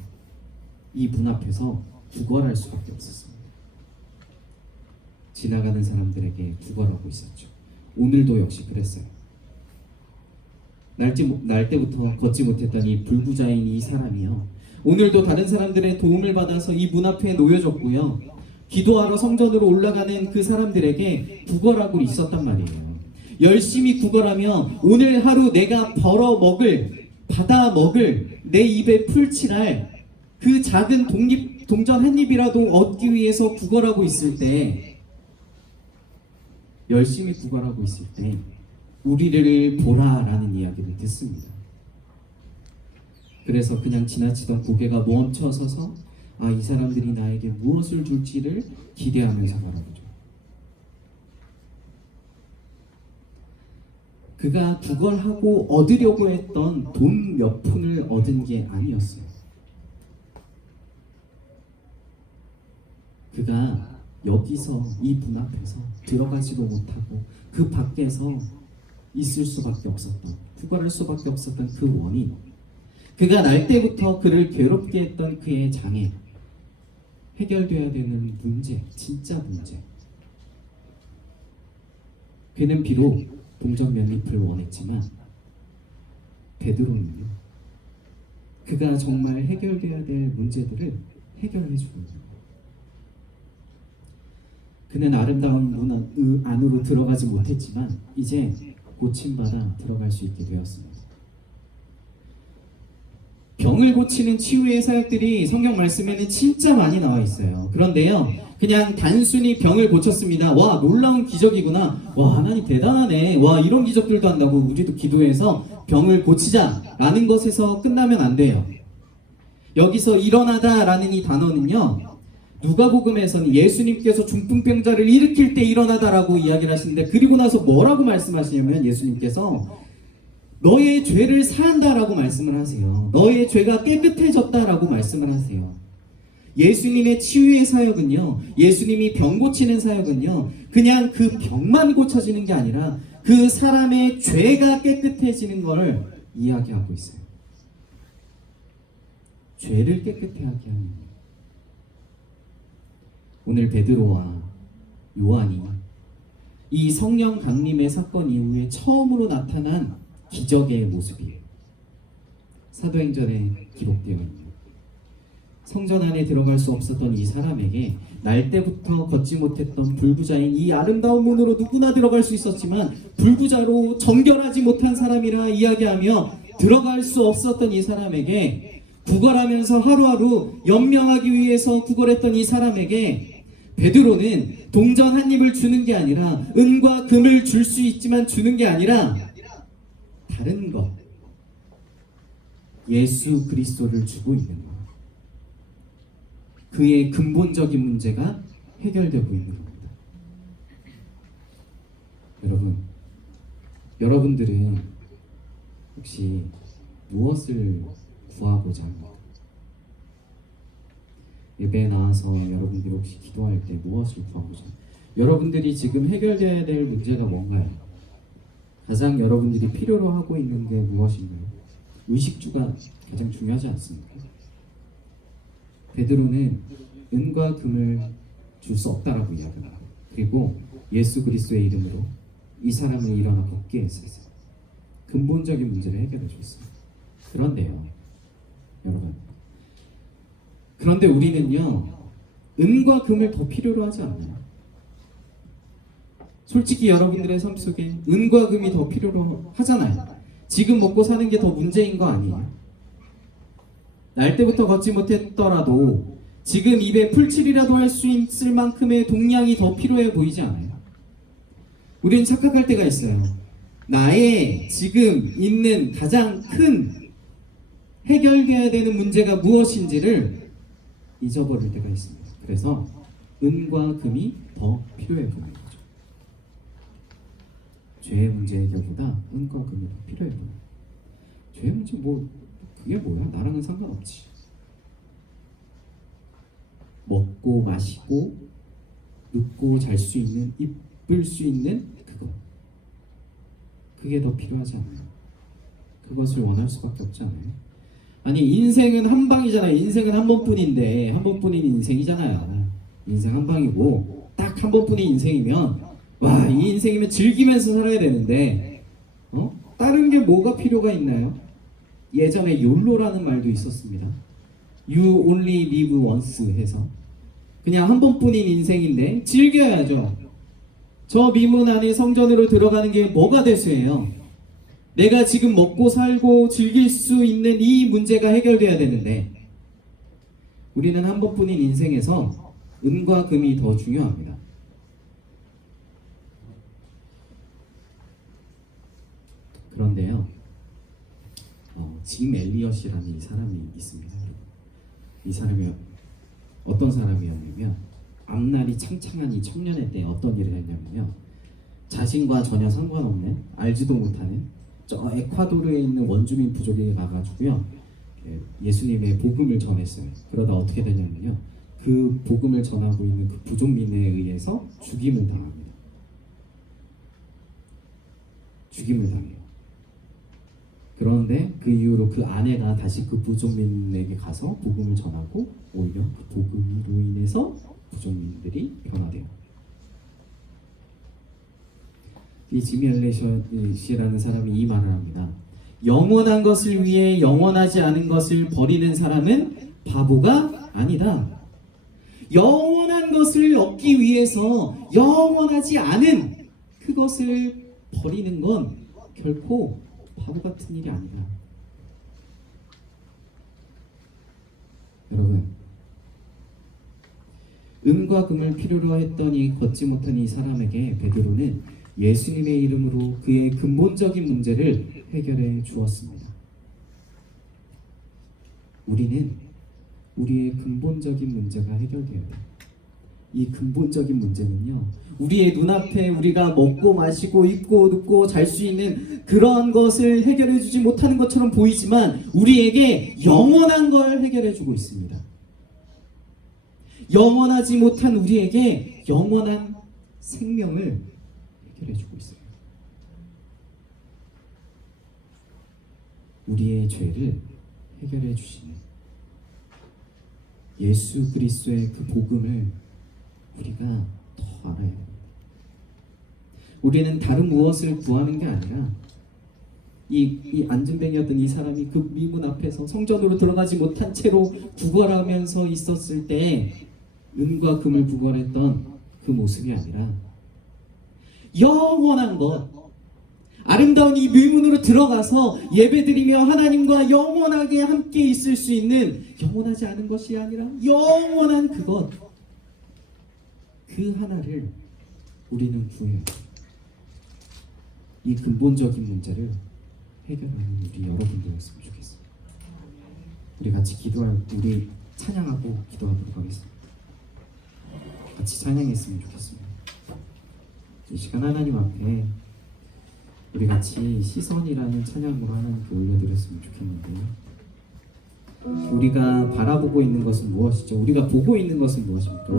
이 문 앞에서 구걸할 수밖에 없었습니다. 지나가는 사람들에게 구걸하고 있었죠. 오늘도 역시 그랬어요. 날 때부터 걷지 못했던 이 불구자인 이 사람이요, 오늘도 다른 사람들의 도움을 받아서 이 문 앞에 놓여졌고요, 기도하러 성전으로 올라가는 그 사람들에게 구걸하고 있었단 말이에요. 열심히 구걸하며 오늘 하루 내가 받아 먹을 내 입에 풀칠할 그 작은 동전 한 입이라도 얻기 위해서 구걸하고 있을 때, 열심히 구걸하고 있을 때 우리를 보라라는 이야기를 듣습니다. 그래서 그냥 지나치던 고개가 멈춰서서 이 사람들이 나에게 무엇을 줄지를 기대하면서 바라보죠. 그가 구걸하고 얻으려고 했던 돈 몇 푼을 얻은 게 아니었어요. 그가 여기서 이 문 앞에서 들어가지도 못하고 그 밖에서 있을 수밖에 없었던, 구걸할 수밖에 없었던 그 원인, 그가 날 때부터 그를 괴롭게 했던 그의 장애, 해결돼야 되는 문제, 진짜 문제. 그는 비록 동전 몇 잎을 원했지만 베드로는요, 그가 정말 해결돼야 될 문제들을 해결해 주고 있는 거예요. 그는 아름다운 문 안으로 들어가지 못했지만 이제 고침받아 들어갈 수 있게 되었습니다. 병을 고치는 치유의 사역들이 성경 말씀에는 진짜 많이 나와 있어요. 그런데요, 그냥 단순히 병을 고쳤습니다. 와, 놀라운 기적이구나. 와, 하나님 대단하네. 와, 이런 기적들도 한다고 우리도 기도해서 병을 고치자라는 것에서 끝나면 안 돼요. 여기서 일어나다라는 이 단어는요, 누가복음에서는 예수님께서 중풍병자를 일으킬 때 일어나다라고 이야기를 하시는데, 그리고 나서 뭐라고 말씀하시냐면 예수님께서 너의 죄를 사한다라고 말씀을 하세요. 너의 죄가 깨끗해졌다라고 말씀을 하세요. 예수님의 치유의 사역은요, 예수님이 병 고치는 사역은요, 그냥 그 병만 고쳐지는 게 아니라 그 사람의 죄가 깨끗해지는 걸 이야기하고 있어요. 죄를 깨끗하게 하는 거예요. 오늘 베드로와 요한이 이 성령 강림의 사건 이후에 처음으로 나타난 기적의 모습이에요. 사도행전에 기록되어 있는, 성전 안에 들어갈 수 없었던 이 사람에게 날 때부터 걷지 못했던 불구자인 이 아름다운 문으로 누구나 들어갈 수 있었지만 불구자로 정결하지 못한 사람이라 이야기하며 들어갈 수 없었던 이 사람에게, 구걸하면서 하루하루 연명하기 위해서 구걸했던 이 사람에게 베드로는 동전 한 입을 주는 게 아니라, 은과 금을 줄 수 있지만 주는 게 아니라 다른 것, 예수 그리스도를 주고 있는 것. 그의 근본적인 문제가 해결되고 있는 겁니다. 여러분들은 혹시 무엇을 구하고자 합니까? 예배에 나와서 여러분들이 혹시 기도할 때 무엇을 구하고자 합니까? 여러분들이 지금 해결되어야 될 문제가 뭔가요? 가장 여러분들이 필요로 하고 있는 게 무엇인가요? 의식주가 가장 중요하지 않습니까? 베드로는 은과 금을 줄 수 없다라고 이야기합니다. 그리고 예수 그리스도의 이름으로 이 사람을 일어나 걷게 했어요. 근본적인 문제를 해결해 줬어요. 그런데요, 여러분, 그런데 우리는요, 은과 금을 더 필요로 하지 않나요? 솔직히 여러분들의 삶 속에 은과 금이 더 필요로 하잖아요. 지금 먹고 사는 게 더 문제인 거 아니에요? 날 때부터 걷지 못했더라도 지금 입에 풀칠이라도 할 수 있을 만큼의 동량이 더 필요해 보이지 않아요? 우리는 착각할 때가 있어요. 나의 지금 있는 가장 큰 해결돼야 되는 문제가 무엇인지를 잊어버릴 때가 있습니다. 그래서 은과 금이 더 필요해 보이는 거죠. 죄의 문제 해결보다 은과 금이 더 필요해 보여요. 죄의 문제 그게 뭐야? 나랑은 상관없지. 먹고 마시고 눕고 잘 수 있는, 입을 수 있는 그게 더 필요하지 않나요? 그것을 원할 수밖에 없지 않아요? 아니, 인생은 한 방이잖아요. 인생은 한 번뿐인데, 한 번뿐인 인생이잖아요. 인생 한 방이고 딱 한 번뿐인 인생이면, 와, 이 인생이면 즐기면서 살아야 되는데 다른 게 뭐가 필요가 있나요? 예전에 욜로라는 말도 있었습니다. You only live once 해서 그냥 한 번뿐인 인생인데 즐겨야죠. 저 미문 안에 성전으로 들어가는 게 뭐가 대수예요? 내가 지금 먹고 살고 즐길 수 있는 이 문제가 해결돼야 되는데, 우리는 한 번뿐인 인생에서 은과 금이 더 중요합니다. 그런데요, 짐 엘리엇이라는 이 사람이 있습니다. 이 사람이 어떤 사람이었냐면, 앞날이 창창한 이 청년의 때 어떤 일을 했냐면요, 자신과 전혀 상관없는, 알지도 못하는 저 에콰도르에 있는 원주민 부족에게 가가지고요, 예수님의 복음을 전했어요. 그러다 어떻게 되냐면요, 그 복음을 전하고 있는 그 부족민에 의해서 죽임을 당합니다. 죽임을 당해요. 그런데 그 이후로 그 아내가 다시 그 부족민에게 가서 복음을 전하고 오히려 그 복음으로 인해서 부족민들이 변화돼요. 이 지미 엘리엇이라는 사람이 이 말을 합니다. 영원한 것을 위해 영원하지 않은 것을 버리는 사람은 바보가 아니다. 영원한 것을 얻기 위해서 영원하지 않은 그것을 버리는 건 결코 바보 같은 일이 아니다. 여러분, 은과 금을 필요로 했더니 걷지 못한 이 사람에게 베드로는 예수님의 이름으로 그의 근본적인 문제를 해결해 주었습니다. 우리는 우리의 근본적인 문제가 해결되어야 돼요. 이 근본적인 문제는요, 우리의 눈앞에 우리가 먹고 마시고 입고 눕고 잘 수 있는 그런 것을 해결해 주지 못하는 것처럼 보이지만 우리에게 영원한 걸 해결해 주고 있습니다. 영원하지 못한 우리에게 영원한 생명을 해결해 주고 있어요. 우리의 죄를 해결해 주시는 예수 그리스도의 그 복음을 우리가 더 알아야 합니다. 우리는 다른 무엇을 구하는 게 아니라 이 안진뱅이였던 이 사람이 그 미문 앞에서 성전으로 들어가지 못한 채로 구걸하면서 있었을 때 은과 금을 구걸했던 그 모습이 아니라 영원한 것, 아름다운 이 미문으로 들어가서 예배드리며 하나님과 영원하게 함께 있을 수 있는 영원하지 않은 것이 아니라 영원한 그것, 그 하나를 우리는 구해요. 이 근본적인 문제를 해결하는 우리 여러분들이었으면 좋겠어요. 우리 같이 우리 찬양하고 기도하도록 하겠습니다. 같이 찬양했으면 좋겠습니다. 이 시간 하나님 앞에 우리 같이 시선이라는 찬양으로 하나님께 올려드렸으면 좋겠는데요. 우리가 바라보고 있는 것은 무엇이죠? 우리가 보고 있는 것은 무엇입니까?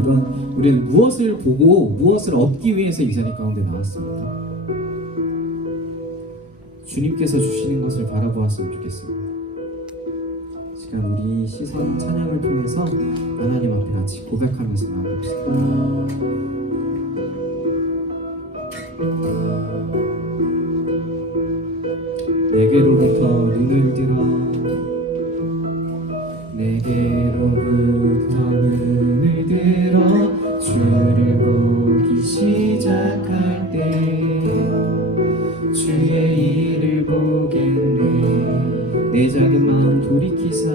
우리는 무엇을 보고 무엇을 얻기 위해서 이 자리 가운데 나왔습니까? 주님께서 주시는 것을 바라보았으면 좋겠습니다. 시간 우리 시선 찬양을 통해서 하나님 앞에 같이 고백하면서 나아갑시다. 내게로부터 눈을 들어 내게로부터 눈을 들어 주를 보기 시작할 때 주의 일을 보겠네. 내 작은 마음 돌이키사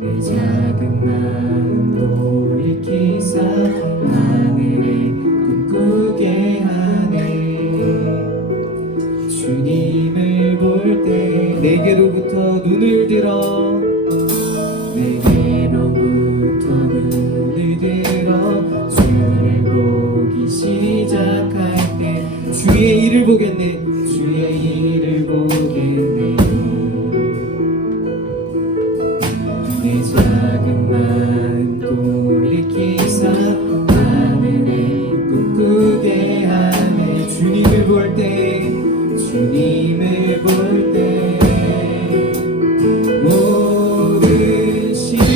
내 작은 마음 돌이키사 하늘에 꿈꾸게 하네. 주님을 볼 때 내게로부터 눈을 들어 내게로부터 눈을 들어 주를 보기 시작할 때 주의 일을 보겠네. 주의 일을 보겠네. 내 작은 마음 돌이키사 하늘에 꿈꾸게 하네. 주님을 볼 때 주님을 볼 때 모든 시련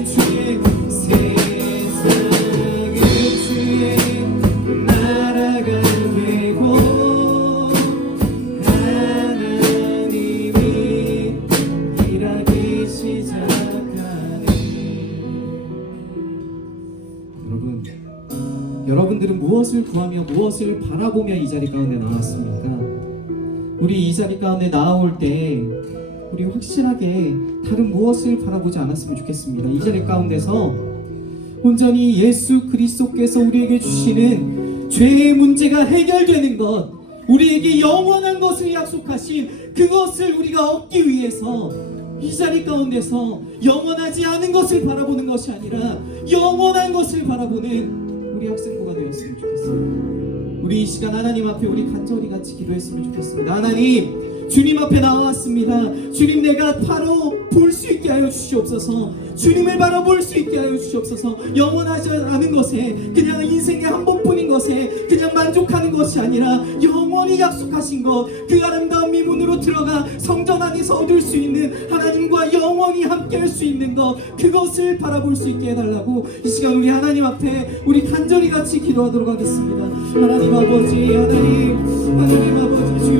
우리는 주의 세상은 주의 나라가 되고 하나님이 일하기 시작하네. 여러분들은 무엇을 구하며 무엇을 바라보며 이 자리 가운데 나왔습니까? 우리 이 자리 가운데 나올 때 우리 확실하게 다른 무엇을 바라보지 않았으면 좋겠습니다. 이 자리 가운데서 온전히 예수 그리스도께서 우리에게 주시는 죄의 문제가 해결되는 것, 우리에게 영원한 것을 약속하신 그것을 우리가 얻기 위해서 이 자리 가운데서 영원하지 않은 것을 바라보는 것이 아니라 영원한 것을 바라보는 우리 학생부가 되었으면 좋겠습니다. 우리 이 시간 하나님 앞에 우리 간절히 같이 기도했으면 좋겠습니다. 하나님, 주님 앞에 나왔습니다. 주님, 내가 바로 볼 수 있게 하여 주시옵소서. 주님을 바라볼 수 있게 하여 주시옵소서. 영원하지 않은 것에, 그냥 인생의 한 번뿐인 것에 그냥 만족하는 것이 아니라 영원히 약속하신 것, 그 아름다운 미문으로 들어가 성전 안에서 얻을 수 있는 하나님과 영원히 함께할 수 있는 것, 그것을 바라볼 수 있게 해달라고 이 시간 우리 하나님 앞에 우리 간절히 같이 기도하도록 하겠습니다. 하나님 아버지, 하나님 아버지,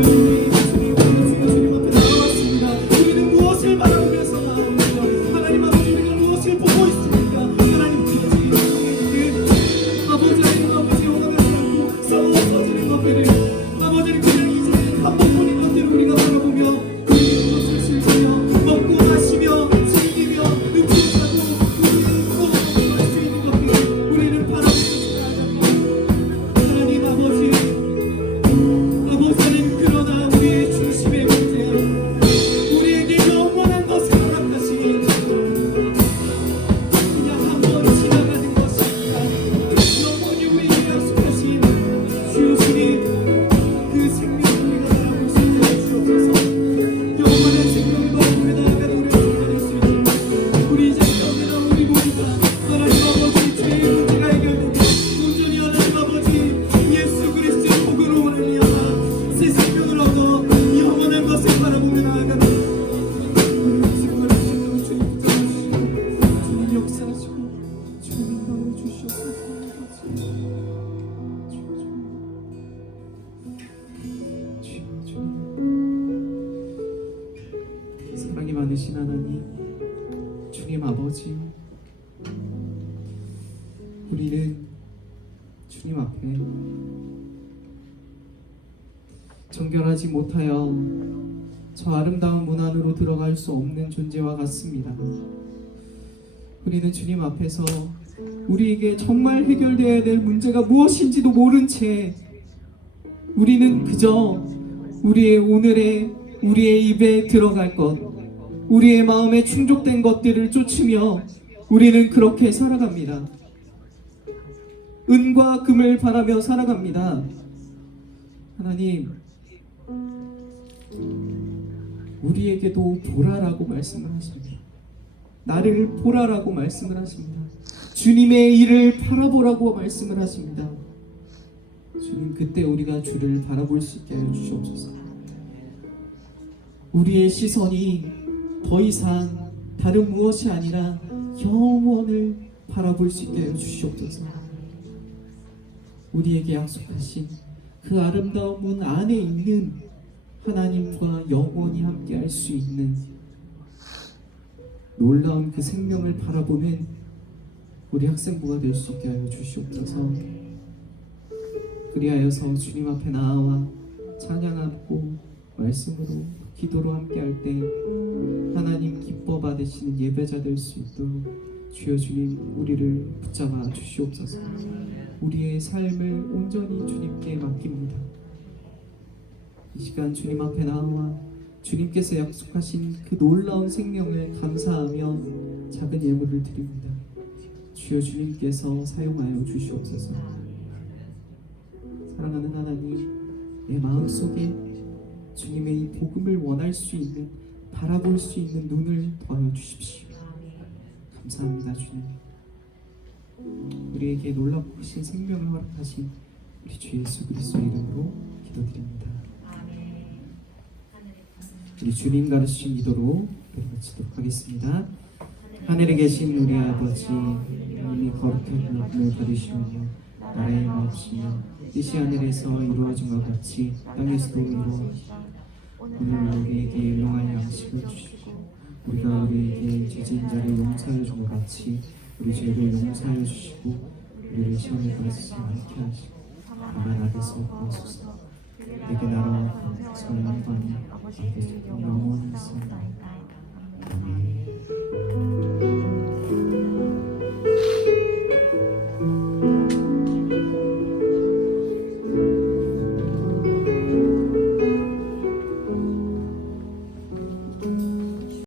주님 앞에 나왔습니다. 우리는 무엇을 바라보면서 나옵니까? 하나님 아버지, 우리가 무엇을 보고 있습니까? 하나님 아버지, 아버지 원하지 않고 싸워 퍼지는 것들을, 아버지는 그냥 이제 한 번뿐인 것들을 우리가 바라보며 우리는 그것을 즐기며 먹고 마시며 즐기며 흡입하고 누리고 할 수 있는 것들을 우리는 바라보며 살아갑니다. 하나님 아버지, 아버지는 그러나 우리의 중심의 문제, 우리에게 영원한 것을 허락하신 그냥 한번 지나가는 것이 아니라 영원히 우리에게 약속하신 주님, 그 생명을 우리가 바라볼 수 있게 해주옵소서. 영원한 생명을 바라보며 나아가는 우리의 주가 될 수 있도록 우리 이제 가운데 나온 우리 모두가 하나님 아버지 죄의 문제가 해결되고 온전히 하나님 아버지 예수 그리스도의 복으로 말미암아 새 생명을 얻어 영원한 것을 바라보며 나아가는 우리 생활을 주시고 주님 붙잡으시고 주님 역사하시고 주님 인도해 주시옵소서. 사랑이 많으신 하나님, 주님 아버지, 우리는 주님 앞에 정결하지 못하여 저 아름다운 문 안으로 들어갈 수 없는 존재와 같습니다. 우리는 주님 앞에서 우리에게 정말 해결되어야 될 문제가 무엇인지도 모른 채 우리는 그저 우리의 오늘의 우리의 입에 들어갈 것, 우리의 마음에 충족된 것들을 쫓으며 우리는 그렇게 살아갑니다. 은과 금을 바라며 살아갑니다. 하나님, 우리에게도 보라라고 말씀을 하십니다. 나를 보라라고 말씀을 하십니다. 주님의 일을 바라보라고 말씀을 하십니다. 주님, 그때 우리가 주를 바라볼 수 있게 하여 주시옵소서. 우리의 시선이 더 이상 다른 무엇이 아니라 영원을 바라볼 수 있게 하여 주시옵소서. 우리에게 약속하신 그 아름다운 문 안에 있는 하나님과 영원히 함께 할 수 있는 놀라운 그 생명을 바라보는 우리 학생부가 될 수 있게 하여 주시옵소서. 그리하여서 주님 앞에 나와 찬양하고 말씀으로 기도로 함께 할 때 하나님 기뻐 받으시는 예배자 될 수 있도록 주여 주님 우리를 붙잡아 주시옵소서. 우리의 삶을 온전히 주님께 맡깁니다. 이 시간 주님 앞에 나와 주님께서 약속하신 그 놀라운 생명을 감사하며 작은 예물을 드립니다. 주여 주님께서 사용하여 주시옵소서. 사랑하는 하나님, 내 마음속에 주님의 이 복음을 원할 수 있는, 바라볼 수 있는 눈을 더하여 주십시오. 감사합니다. 주님, 우리에게 놀라우신 생명을 허락하신 우리 주 예수 그리스도 이름으로 기도드립니다. 우리 주님 가르치신 기도로 마치도록 하겠습니다. 하늘에 계신 우리 아버지, 이름이 거룩한 이름을 받으시오며 나라의 마옵시며 뜻이 하늘에서 이루어진 것 같이 땅에서도 이루어지시오. 오늘 우리에게 일용할 양식을 주시고 우리가 우리에게 죄진 자를 용서하여 준 것 같이 우리 죄를 용서하여 주시고 우리를 시험에 빠지지 않게 하시고 다만 악에서 구하소서. 내게 나라와 권세와 영광이 아버지께 영원히 있습니다.